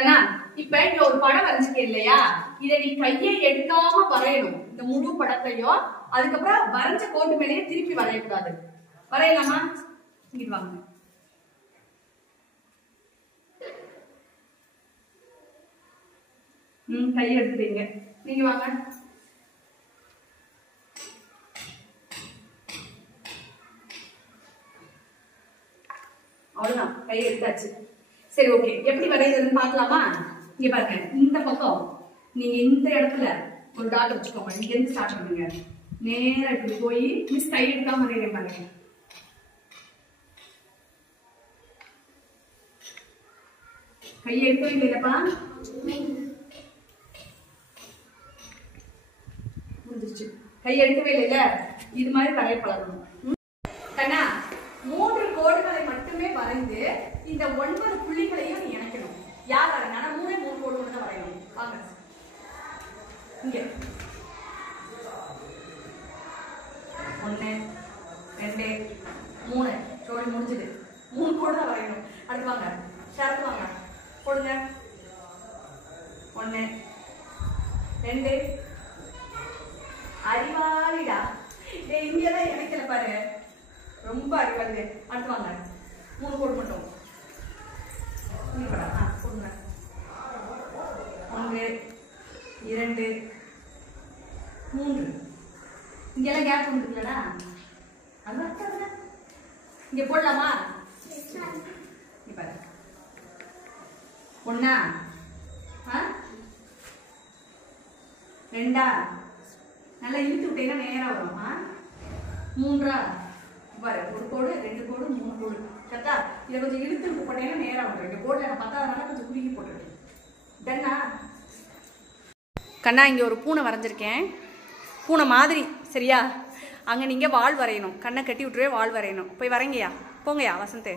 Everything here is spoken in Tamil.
கண்ணா இப்ப இங்க ஒரு படம் வரைஞ்சிருக்கேன் இல்லையா, இதை நீ கையை எடுக்காம வரையணும். இந்த முழு படத்தையும் அதுக்கப்புறம் வரைஞ்ச கோட்டு மேலேயே திருப்பி வரையக்கூடாது. வரையலாமா? இங்கிட்டு வாங்க. கையை எடுத்துட்டீங்க, நீங்க வாங்க. அவ்வளவுதான், கையை எடுத்தாச்சு. சரி, ஓகே. எப்படி வரையுதுன்னு பாக்கலாமா? இங்க பாருங்க, இந்த பக்கம் நீங்க இந்த இடத்துல ஒரு டாட் வச்சுக்கோங்க. இங்க இருந்து ஸ்டார்ட் பண்ணுங்க. நேரா இப்படி போய் மிஸ் கை எடுக்காம வரைய பாருங்க. கையை எடுக்கவே இல்லைப்பா, முடிஞ்சிருச்சு. கை எடுக்கவே இல்லைல்ல, இது மாதிரி வரைய பழகணும். கண்ணா 3 கோடுகளை மட்டுமே வரைந்து இந்த 9 புள்ளிகளையும் நீ இணைக்கணும். யார் வரைனா 3 கோடு தான் வரையணும். வாங்க இங்க 1 2 3 ஜோடி முடிஞ்சது. 3 கோடு தான் வரையணும். அடுத்து வாங்க, ஷார்ட் வாங்க, போடுங்க. 1 2 அறிவாளிடா, இங்கதான் இணைக்கல பாரு, ரொம்ப அறிவாளி. அடுத்து வாங்க, 3 கோடு மட்டும் போடுங்க. 1 2 3 இங்கெல்லாம் கேப் வந்துருக்கலடா, அதுதான் இங்க போடலாமா? பாரு, 1 2 நல்லா இழுத்து விட்டீங்கன்னா நேரா வரும். 3 பாரு, 1 கோடு 2 கோடு 3 கோடு கரெக்டா? இதை கொஞ்சம் இழுத்து போட்டீங்கன்னா நேரா வந்துடும். இந்த கோடில் நான் பத்தாதனால கொஞ்சம் குறுகி போட்டுருக்கேன். டன்னா கண்ணா, இங்கே ஒரு பூனை வரைஞ்சிருக்கேன், பூனை மாதிரி. சரியா? அங்கே நீங்கள் வால் வரையணும். கண்ணை கட்டி விட்டுருவே வால் வரையணும். போய் வரைங்கயா, போங்கயா வசந்தே.